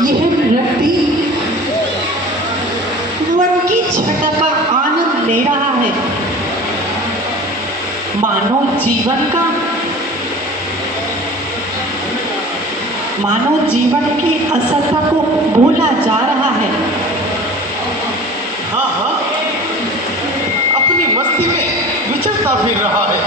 यह व्यक्ति मन की छटा का आनंद ले रहा है, मानो जीवन की असलता को भूला जा रहा है। हाँ हाँ, अपनी मस्ती में विचरता फिर रहा है।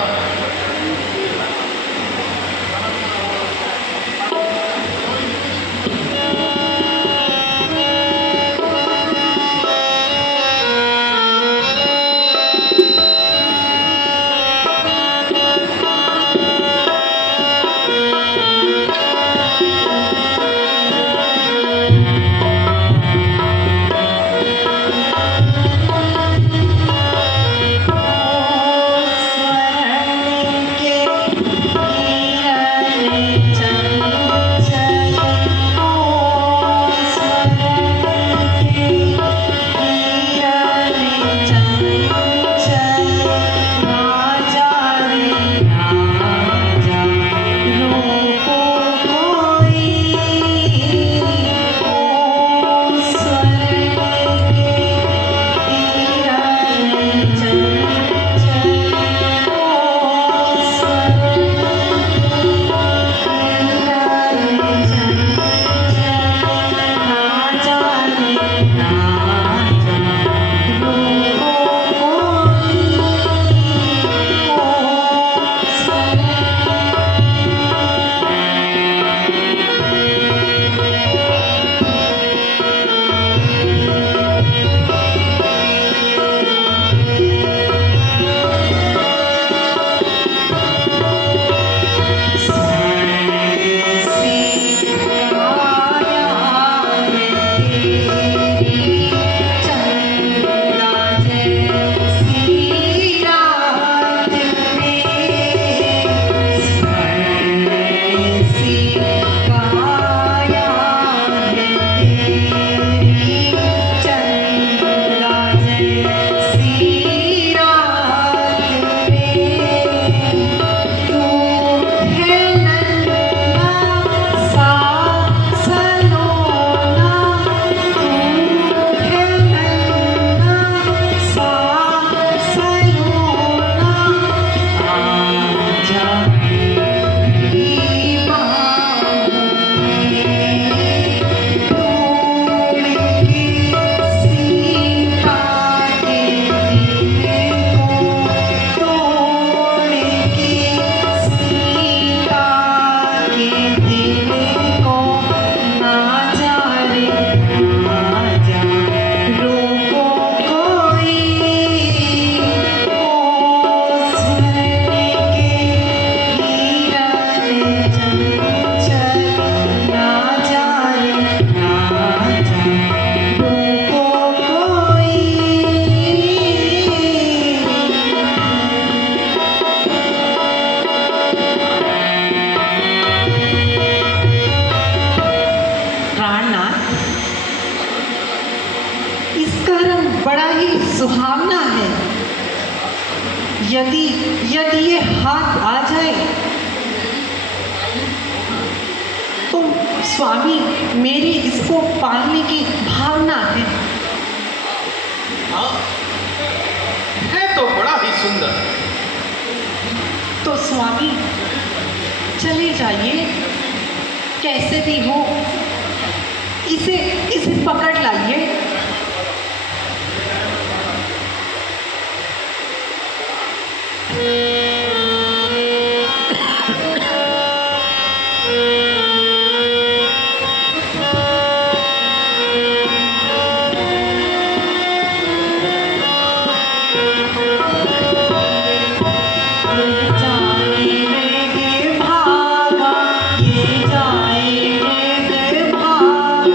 सुहावना है। यदि ये हाथ आ जाए तो स्वामी मेरी इसको पालने की भावना है। हाँ, है तो बड़ा ही सुंदर। तो स्वामी चले जाइए, कैसे भी हो इसे पकड़ लाइए। ये जाए भागा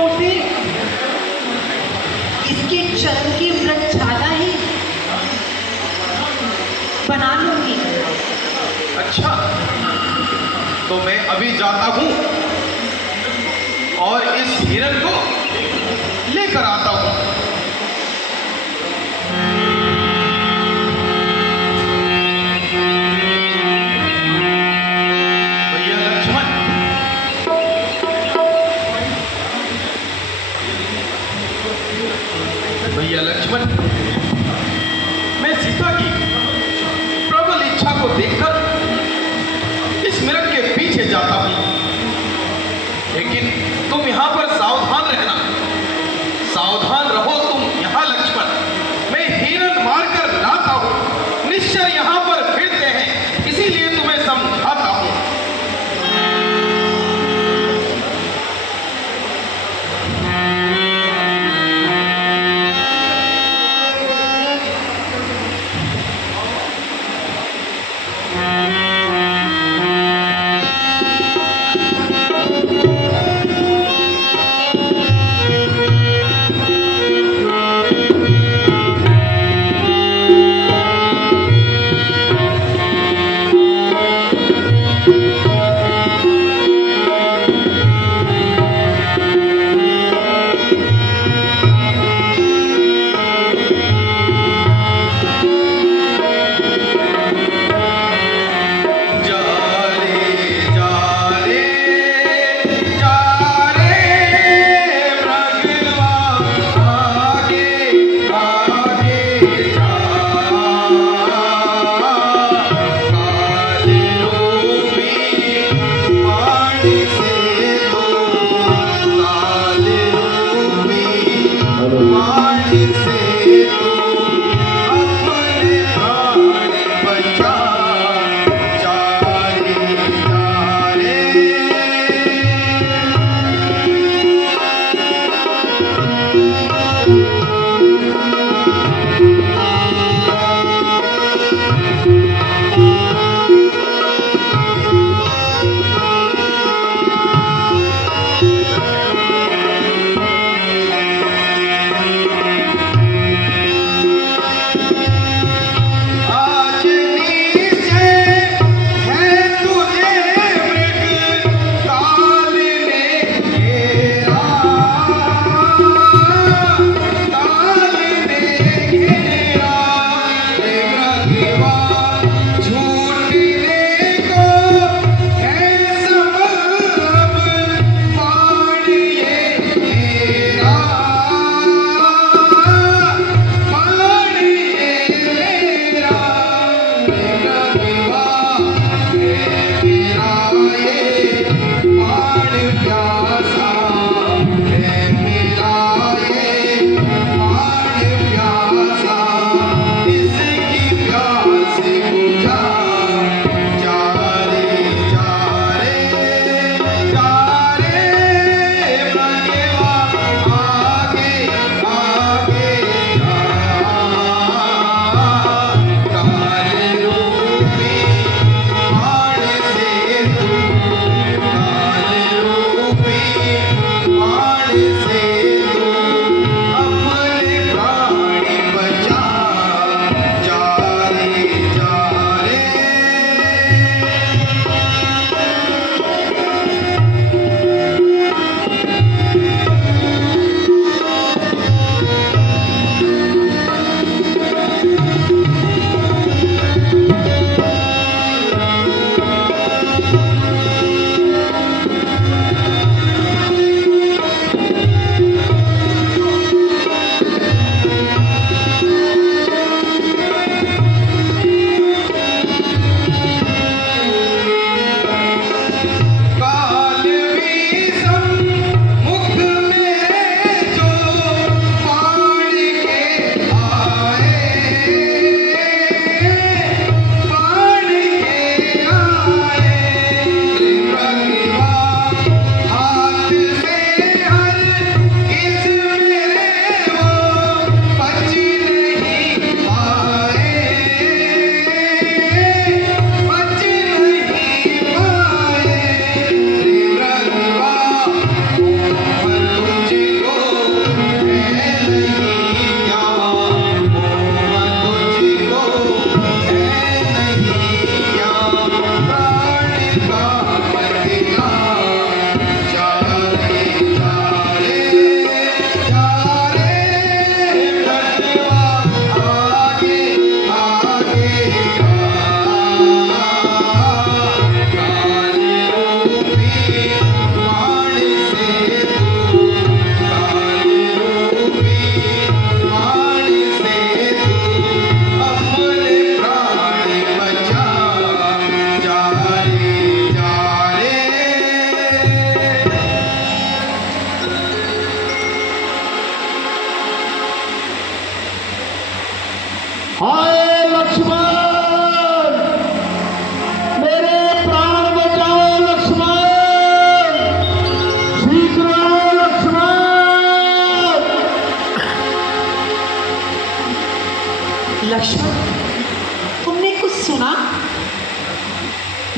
तो फिर इसके चरण की व्रतशाला ही बना लूंगी। अच्छा, तो मैं अभी जाता हूँ और इस हिरण को लेकर आता हूँ। भैया लक्ष्मण, भैया लक्ष्मण, मैं सीता की प्रबल इच्छा को देखकर इस मिलन के पीछे जाता हूं, लेकिन तुम यहां पर सावधान रहना। सावधान रहो तुम यहां लक्ष्मण। मैं हिरण मारकर लाता हूं, निश्चय यहां पर फिरते हैं, इसीलिए तुम्हें समझाता हूं।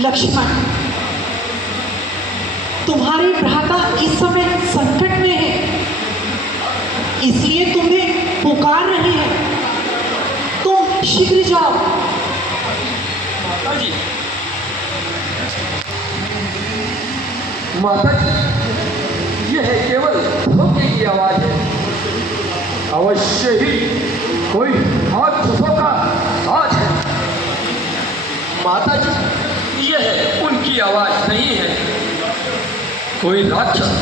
लक्ष्मण, तुम्हारे भ्राता इस समय संकट में है, इसलिए तुम्हें पुकार रहे हैं। तुम शीघ्र जाओ। माता जी, माता जी, यह केवल धोखे की आवाज है। अवश्य ही कोई राक्षसों का साज है। माता जी, यह उनकी आवाज नहीं है। कोई राक्षस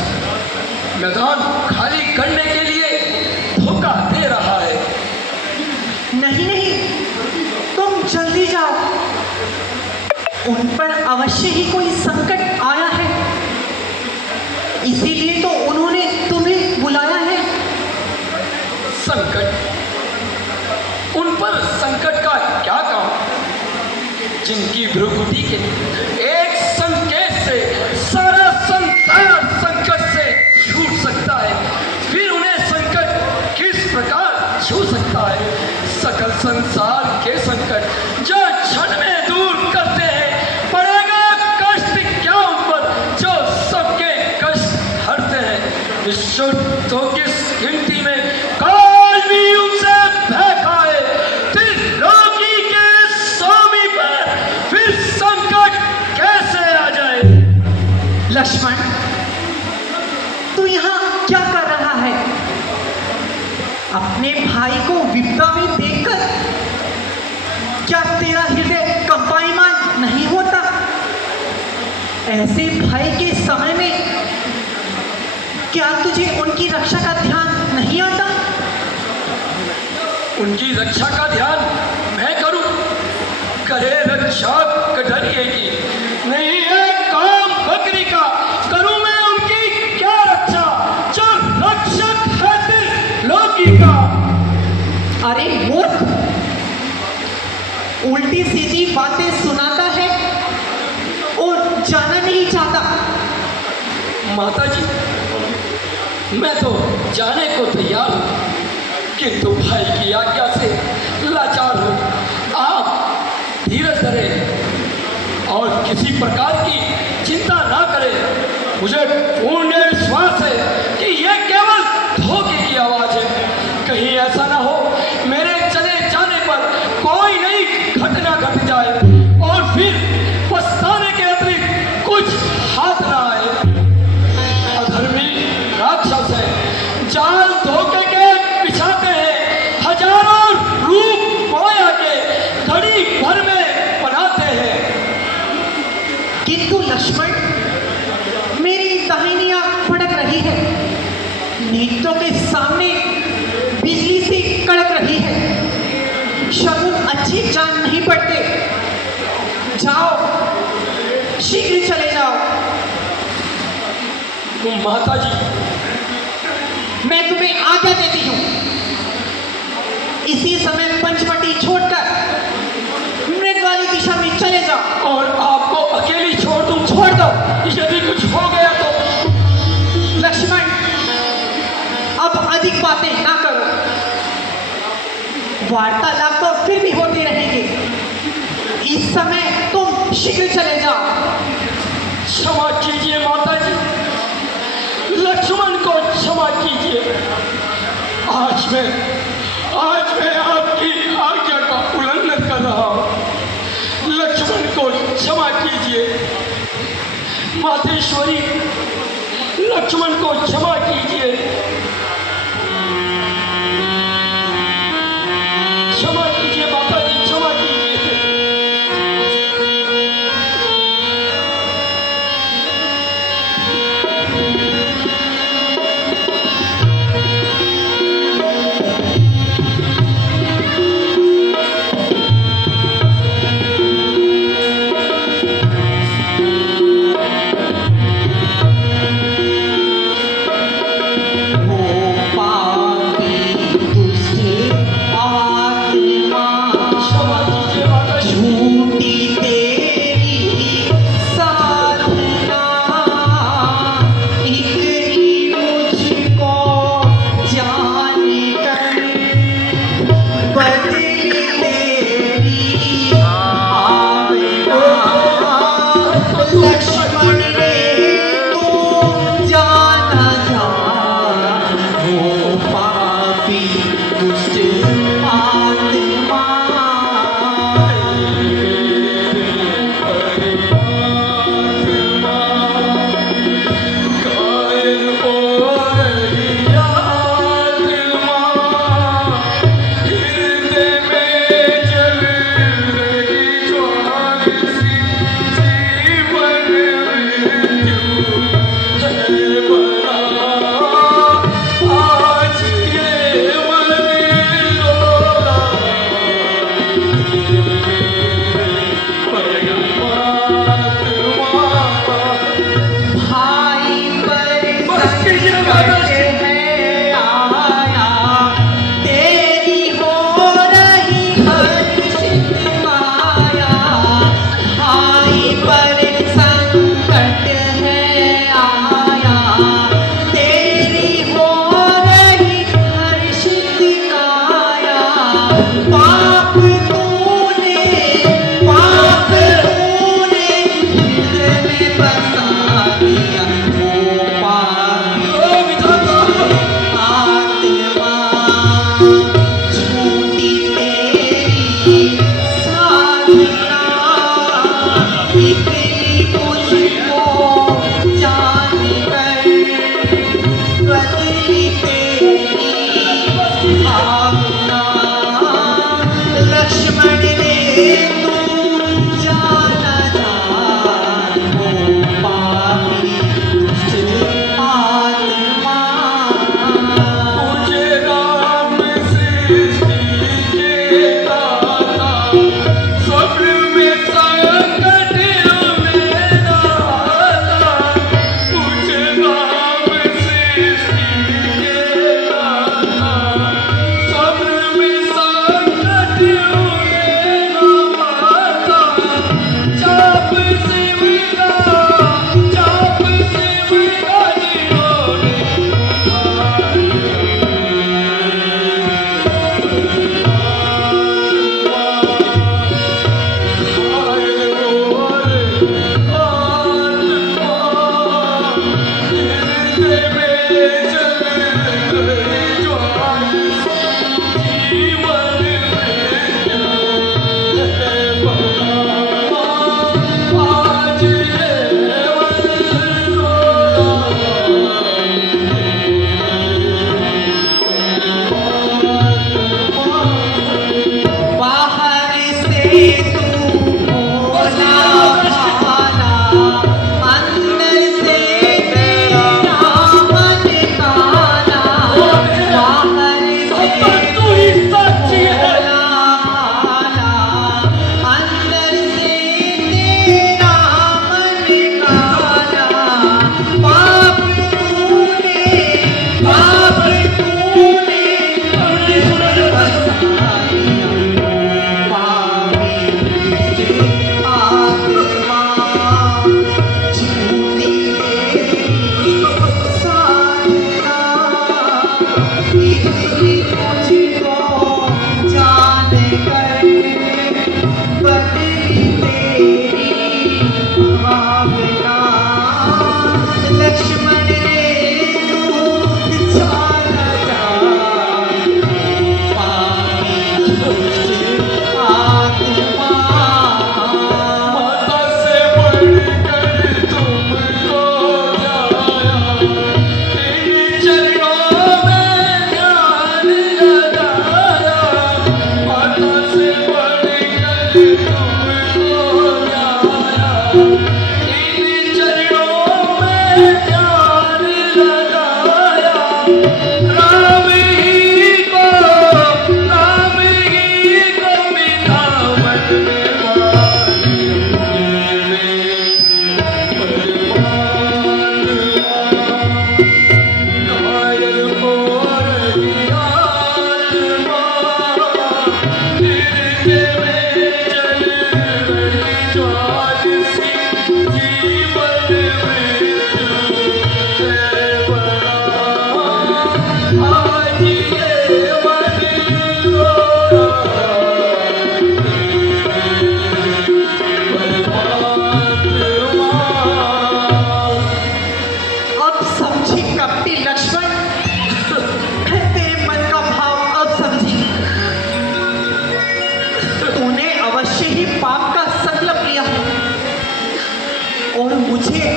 मैदान खाली करने के लिए धोखा दे रहा है। नहीं नहीं, तुम जल्दी जाओ। उन पर अवश्य ही कोई संकट आया है, इसीलिए तो उन्होंने तुम्हें बुलाया है। संकट? उन पर संकट का क्या काम? जिनकी भ्रुकुटी के एक संकेत से सारा संसार संकट से छूट सकता है, फिर उन्हें संकट किस प्रकार छू सकता है? सकल संसार के संकट जो क्षण में दूर करते हैं, पड़ेगा कष्ट क्या उन पर जो सबके कष्ट हरते हैं। विशुद्धों की गिनती में काल भी उनसे भय खाए, त्रिलोकी के स्वामी पर फिर संकट कैसे आ जाए? लक्ष्मण, तू यहाँ क्या कर रहा है? अपने भाई को विपदा में देखकर क्या तेरा हृदय कंपायमान नहीं होता? ऐसे भय के समय में क्या तुझे उनकी रक्षा का ध्यान नहीं आता? उनकी रक्षा का ध्यान मैं करूं? करे रक्षा कटरिए की, नहीं है काम बकरी का। करूं मैं उनकी क्या रक्षा जो रक्षक है त्रिलोकी का? अरे मूर्ख, उल्टी सीधी बातें सुनाता है और जाना नहीं चाहता। माता जी, मैं तो जाने को तैयार हूं, किंतु भाई की आज्ञा से लाचार हूं। आप धीरज धरें और किसी प्रकार की चिंता ना करें। मुझे पूर्ण विश्वास है कि यह केवल धोखे की आवाज है। कहीं ऐसा ना हो मेरे चले जाने पर कोई नई घटना घट जाए और फिर पछताने के अतिरिक्त कुछ हाथ ना आए। अधर्मी राक्षस है, जाल धोखे के बिछाते हैं, हजारों रूप माया के घड़ी भर में बनाते हैं। किंतु लक्ष्मण, मेरी दाहिनी आंख फड़क रही है, नेत्रों के सामने बिजली सी कड़क रही है। शगुन अच्छे जान नहीं पड़ते। जाओ, शीघ्र चले जाओ। माता जी, मैं तुम्हें आज्ञा देती हूँ, इसी समय पंचवटी छोड़कर मृग वाली दिशा में चले जाओ। और आपको अकेली छोड़ दूं? छोड़ दो। यदि कुछ हो गया तो? लक्ष्मण, अब अधिक बातें ना करो। वार्तालाप तो फिर भी होती रहेगी। इस समय तुम शीघ्र चले जाओ। क्षमा कीजिए माता जी, लक्ष्मण को क्षमा कीजिए। आज मैं आपकी आज्ञा का उल्लंघन कर रहा हूँ। लक्ष्मण को क्षमा कीजिए। मातेश्वरी, लक्ष्मण को क्षमा कीजिए। क्षमा कीजिए माता जी, क्षमा कीजिए।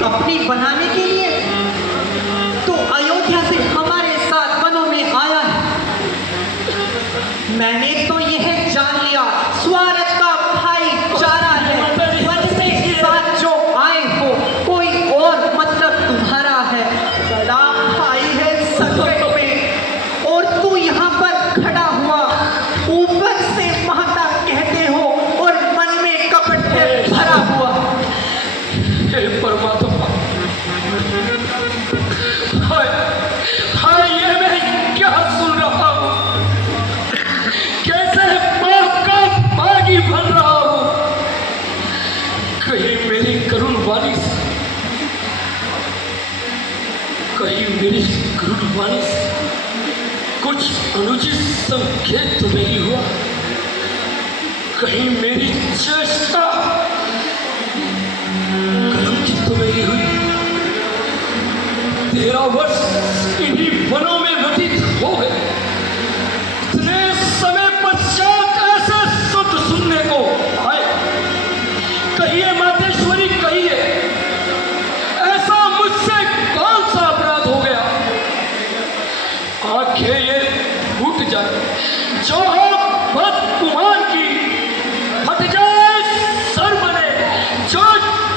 अपनी बनाने के लिए तो अयोध्या से हमारे साथ वनों में आया है। मैंने तो यह जान लिया स्वार्थ का भाईचारा है, वन से साथ जो आए हो कोई और मतलब तुम्हारा है। बड़ा भाई है संकट में और तू यहाँ पर खड़ा हुआ ऊपर से महता कहते हो और मन में कपट है भरा हुआ। हे परमात्मा, वहां से कुछ अनुचित संकेत तो नहीं हुआ? कहीं मेरी चेष्टा कलंकित तो नहीं हुई? 13 वर्ष इन्हीं वनों में व्यतीत हो गए। इतने समय पश्चात ऐसे शब्द सुनने को आए। कहिए मातेश्वरी, कहिए, ऐसा मुझसे कौन सा अपराध हो गया? आंखें ये फूट जाए, जो हो बदगुमान की, हट जाए सर बने, जो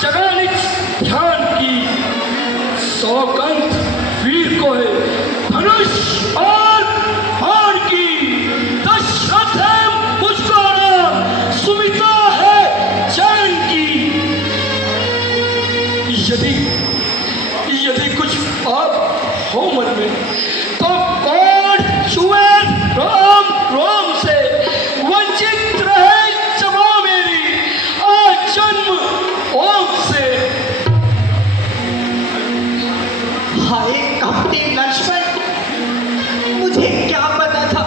जगह निज ध्यान की, सौगंध वीर को है धनुष और बाण की, दशरथ है मुझको नाम, सुमित्रा है चैन की। यदि कुछ पाप हो मन में, तो बाण छुए राम राम से, वंचित रहे जमा मेरी आजन्म ओम से। हाय कपटे लक्ष्मण, मुझे क्या पता था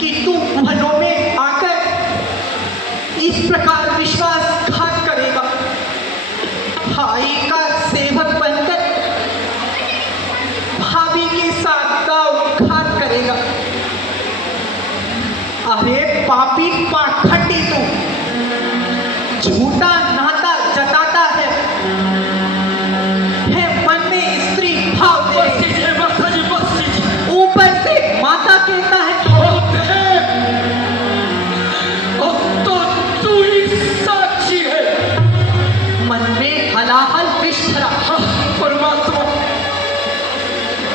कि तू वनों में आकर इस प्रकार विश्वासघात करेगा। भाई का सेवक बनकर भाभी के साथ दावघात करेगा। अरे पापी पाखंडी, तू झूठा नाता जताता है मन में स्त्री भाव दे। बस कीजिए माता जी, बस कीजिए। ऊपर से माता कहता है अब तो तू ही साक्षी है। मन में हलाहल विष भरा। परमात्मा,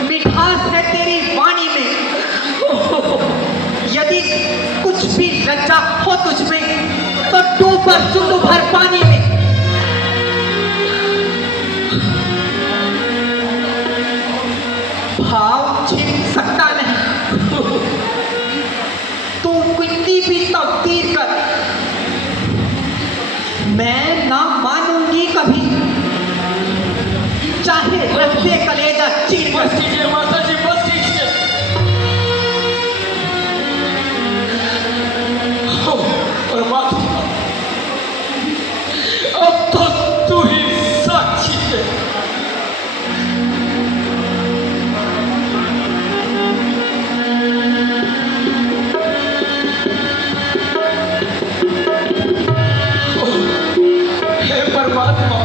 मिठास है तेरी वाणी में। यदि कुछ भी लज्जा हो तुझ में, तो डूबर चुल्लू भर पानी में। भाव छिप सकता नहीं, तू कितनी भी तकदीर कर, मैं ना मानूंगी कभी, चाहे रखते कलेजा चीर। बस कीजिए माता जी, बस कीजिए। परमात्मा, अब तो तू ही साक्षी है। हे परमात्मा,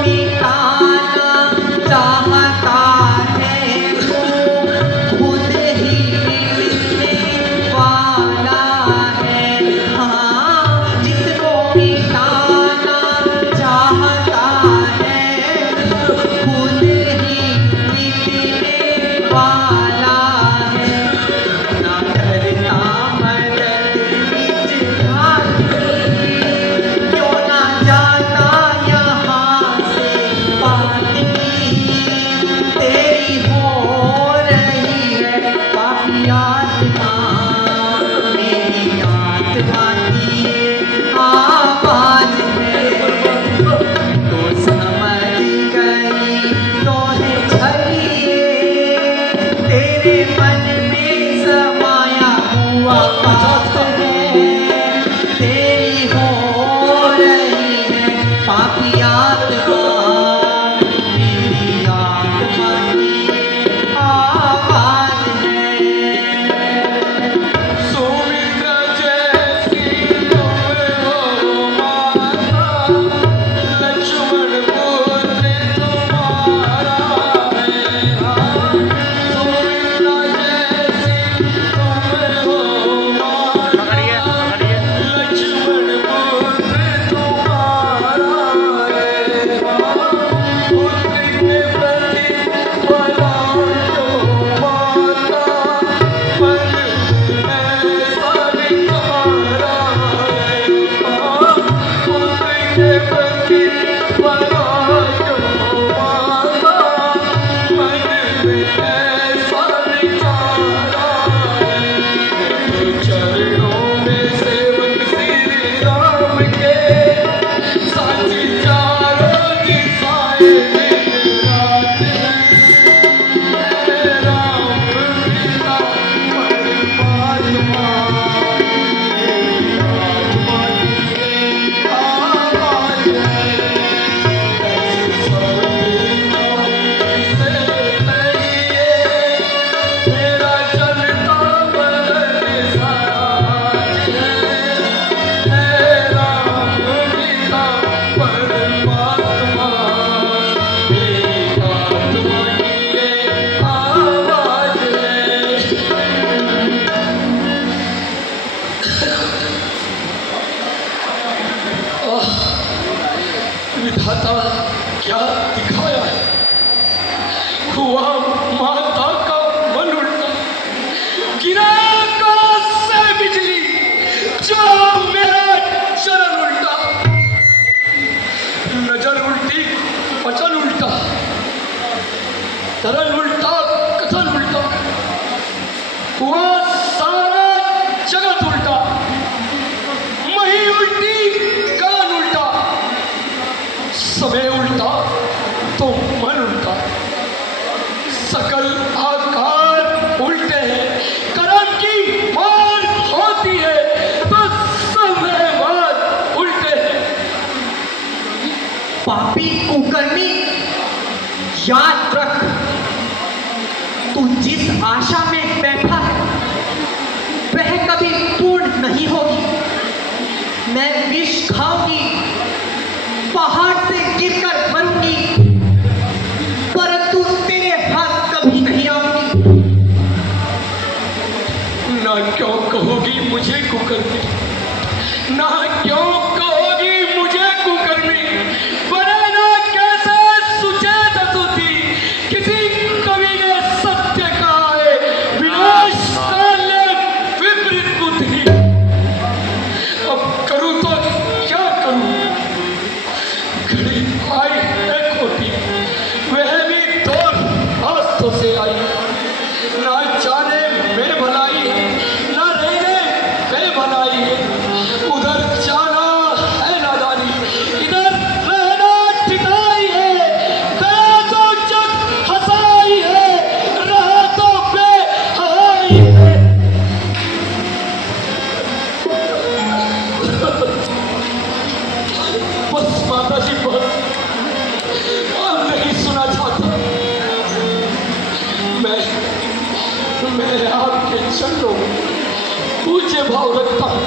मिटाना चाहता है वो खुद ही मिटने वाला है। हाँ, जिसको मिटाना चाहता है खुद ही मिटने वाला है। ना करता मदद निज हाथी, क्यों ना जाता यहाँ से पानी। तेरी हो रही है पापी आत्मा, मेरी आत्मा की ये आवाज है। तो समझ गई तो है छलिए, तेरे मन में समाया हुआ पाप है। तेरी हो रही है पापी आत्मा, मेरी आत्मा की आवाज है। सुमित्रा जैसी तुम हो माता, लक्ष्मण पुत्र तुम्हारा है। सुमित्रा जैसी तुम हो माता, लक्ष्मण पुत्र तुम्हारा है। पुत्र के प्रति बड़ा तो माता, मन ऐसा विचारा है। पुत्र के प्रति बड़ा तो माता, मन ऐसा विचारा है। चरणों में सेवक श्री राम के, साची चारों दिशाएं दिन रात है। राम पिता परमात्मा, मेरी आत्मा की ये आवाज है। ऐसे सब से कहिए, मेरा चलता बदन साज है। राम पिता परमात्मा, मेरी आत्मा की ये आवाज है। विधाता क्या दिखाया है, हुआ माता का मन उल्टा, गिरा आकाश से बिजली, जो मेरा चरण उल्टा। नजर उल्टी वचन उल्टा, तरल उल्टा कथन उल्टा, हुआ सारा जगत उल्टा। मही उल्टी कान उल्टा, समय उल्टा तो मन उल्टा। सकल आकार उल्टे हैं, कर्म की मार होती है तो समय मार उल्टे हैं। पापी कुकर्मी, याद रख, तू जिस आशा में बैठा है वह कभी पूर्ण नहीं होगी। मैं विष खाऊंगी, पहाड़ से गिरकर मरूंगी, परंतु तेरे हाथ कभी नहीं आऊंगी। ना क्यों कहोगी मुझे कुकर्मी, ना क्यों कहोगी मुझे कुकर्मी, बने ना कैसे सुचेत स्तुति। किसी कवि ने सत्य कहा है, विनाश काले विपरीत बुद्धि। अब करूं तो क्या करूं, घड़ी आई एक होती, वह भी दो हाथों से आई। ना जाने में भलाई है, ना रहने में भलाई है। उधर जाना है नादानी, इधर रहना ठिकाई है। गया तो जग हंसाई है, रहा तो बेहयाई है। बस माता जी बस, और नहीं सुना चाहता। मैं आपके चरणों में पूज्य भाव रखता हूँ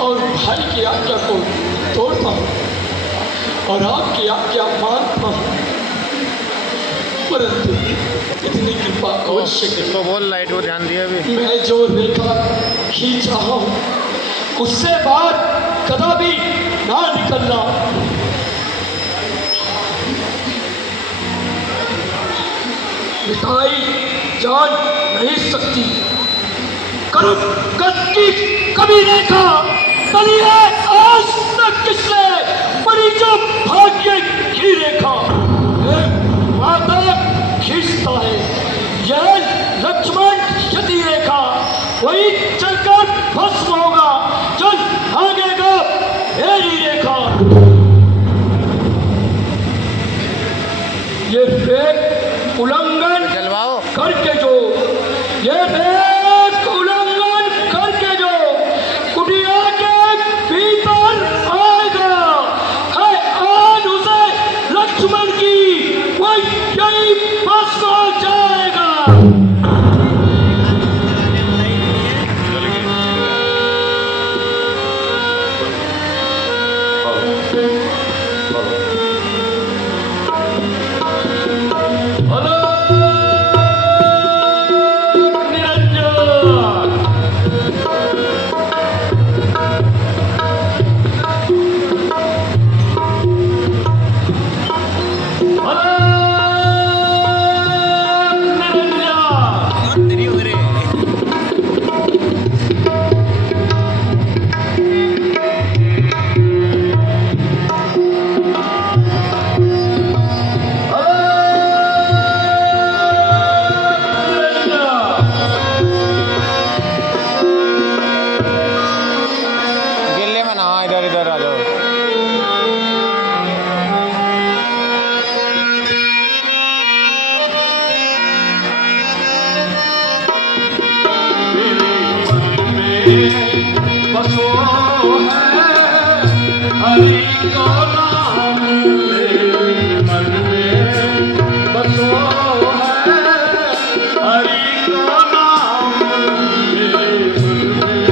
और भाई की आज्ञा को तोड़ता हूँ। और आपकी आज्ञा मानता हूँ, परंतु इतनी कृपा आवश्यक है। इसको बोल लाइट को ध्यान दिया अभी। मैं जो रेखा खींच रहा हूँ उससे बाहर कदापि ना निकलना। मिटाई जान नहीं सकती कभी रेखा बनी है आज तक किसने बड़ी जो भाग्य की रेखा माता खींचता है। यह लक्ष्मण यदि रेखा वही चलकर भस्म होगा, चल भागेगा मेरी रेखा। ये वेद उल्लंघन जलवाओ करके जो ये वेद उल्लंघन करके जो कुटिया के भीतर आएगा है आज उसे लक्ष्मण की वही यही भस्म हो जाएगा। गिल्ले में नहा, इधर इधर आ जाओ। बसो है हरि को नाम मेरे मन में, बसो है हरि को नाम मेरे मन में।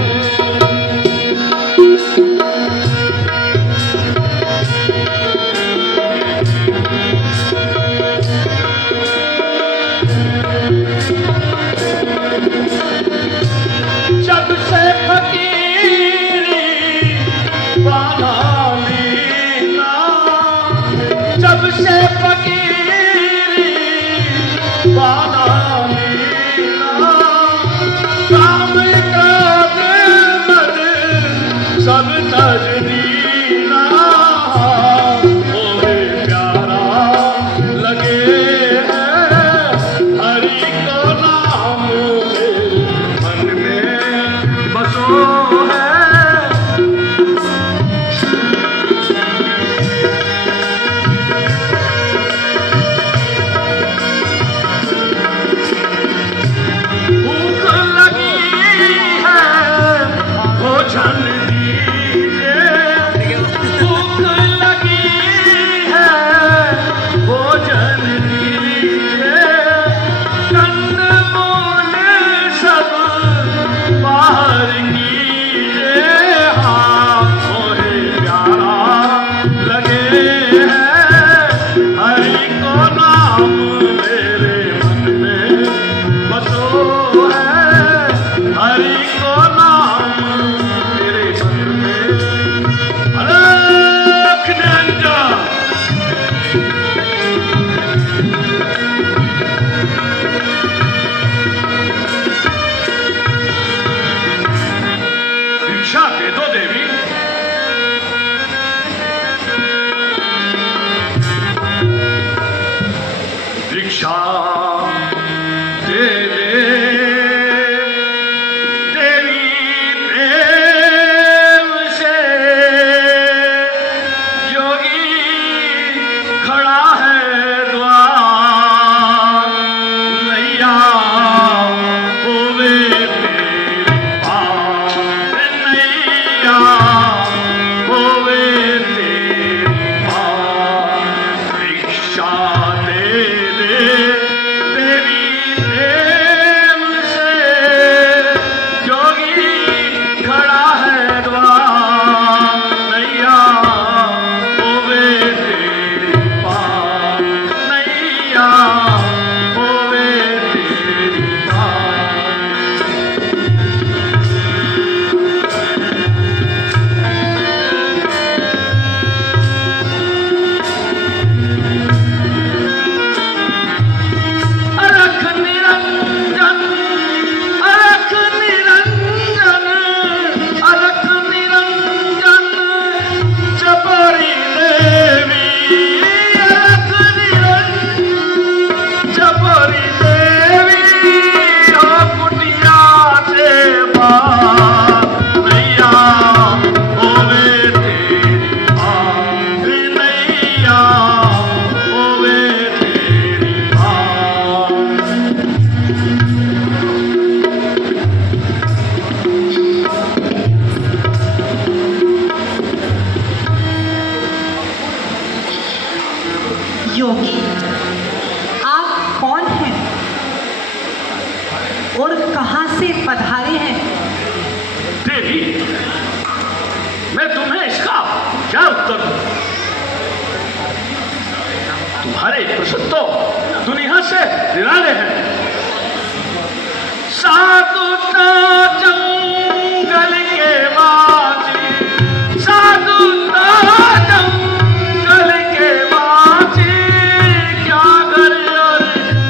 जब से फकीरी बना लीना, जब से फकीरी बना लीना, काम काज मन सब तज दीना। ओहे प्यारा लगे है हरि को नाम मेरे मन में, बसो है। भूख लगी है भोजन दीजिए, भूख लगी है भोजन दीजिए, कंद मूल सब बाहर कीजिए। हाँ मोहे प्यारा लगे है हरि को नाम मेरे मन में, बसो है हरि को नाम मेरे मन में। अलख निरंजन भिक्षा दे दो देवी। भिक्षा दे दे तेरी प्रेम से, योगी खड़ा है द्वार, नैया होवे तेरे पार, नैया होवे तेरे पार। भिक्षा दे दे योगी, आप कौन हैं और कहां से पधारे हैं? देवी, मैं तुम्हें इसका क्या उत्तर दूं? तुम्हारे प्रश्न तो दुनिया से निराले हैं। साधुता जंगल के वासी, साधुता जंगल के वासी, क्या कर और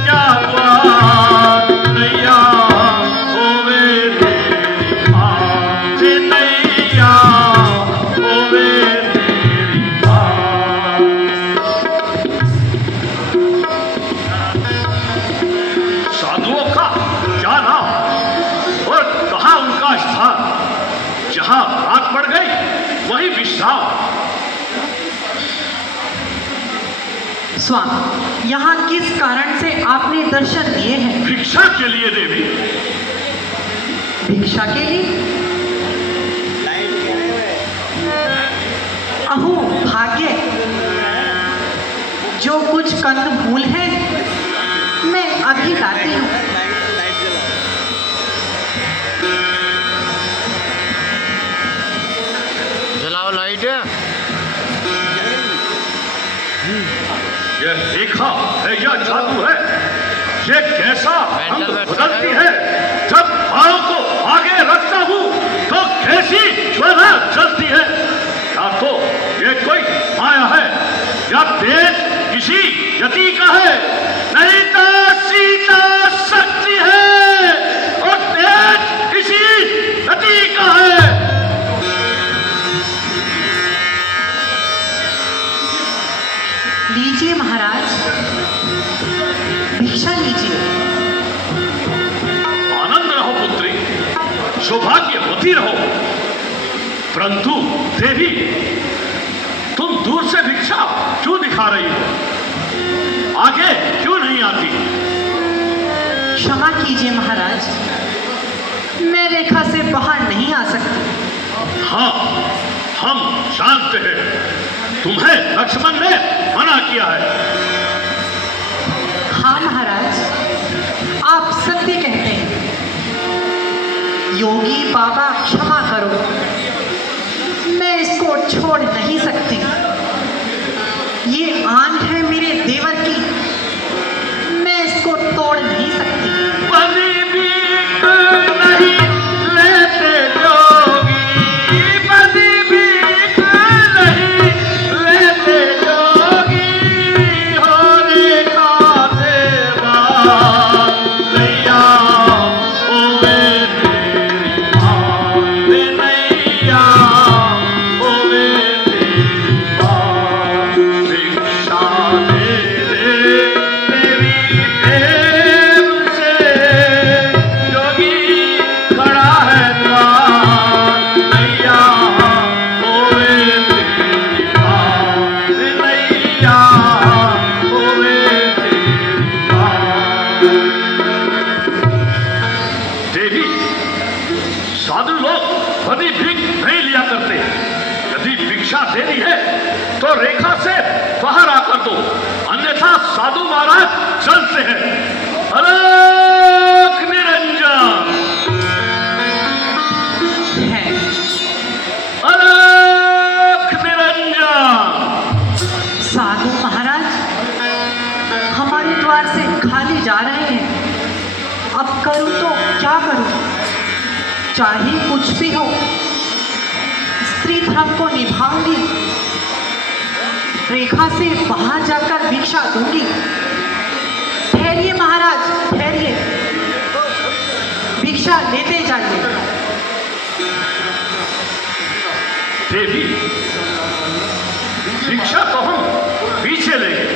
क्या बात नैया होवे तेरी बात, नैया होवे तेरी बात। साधुओं का क्या नाम और कहाँ उनका स्थान? जहाँ रात पड़ गई वही विश्राम। स्वामी, यहाँ किस कारण से आपने दर्शन दिए हैं? भिक्षा के लिए देवी। भिक्षा के लिए? अहो भाग्य, जो कुछ कंद मूल है मैं अभी लाती हूँ। जलाओ लाइट। यह रेखा है या जादू है? ये कैसा मेंटल अंग बैठा बदलती है। है? जब बालों को आगे रखता हूँ तो कैसी ज्वाला जलती है? या तो ये कोई माया है या तेज किसी यति का है, नहीं तो सीता शक्ति है और तेज किसी यति का है। लीजिए महाराज, भिक्षा लीजिए। आनंद रहो पुत्री, सौभाग्यवती रहो। परंतु देवी, तुम दूर से भिक्षा क्यों दिखा रही हो? आगे क्यों नहीं आती? क्षमा कीजिए महाराज, मैं रेखा से बाहर नहीं आ सकती। हाँ, हम जानते हैं, तुम्हें लक्ष्मण ने मना किया है। हाँ महाराज, आप सत्य कहते हैं। योगी बाबा क्षमा करो, मैं इसको छोड़ नहीं सकती। ये आन है मेरे देवर की, मैं इसको तोड़ नहीं सकती। बनी भीख नहीं लेते जोगी, बनी भीख नहीं लेते जोगी, हो रेखा से बात नैया होवे तेरी बात, नैया होवे तेरी बात। भिक्षा दे दे तेरी प्रेम से, जोगी खड़ा है द्वार, नैया होवे तेरी बात, नैया होवे तेरी बात। देवी, साधु लोग कभी भीख नहीं लिया करते। यदि भिक्षा देनी है तो रेखा से बाहर आकर दो, अन्यथा साधु महाराज चलते हैं। अलख निरंजन, है अलख निरंजन। साधु महाराज हमारे द्वार से खाली जा रहे हैं, अब करूं तो क्या करूं? चाहे कुछ भी हो, स्त्री धर्म को निभाऊंगी, रेखा से बाहर जाकर भिक्षा दूंगी। ठहरिए महाराज, ठहरिए, भिक्षा लेते जाइए। देवी, भिक्षा तो हम पीछे लेंगे,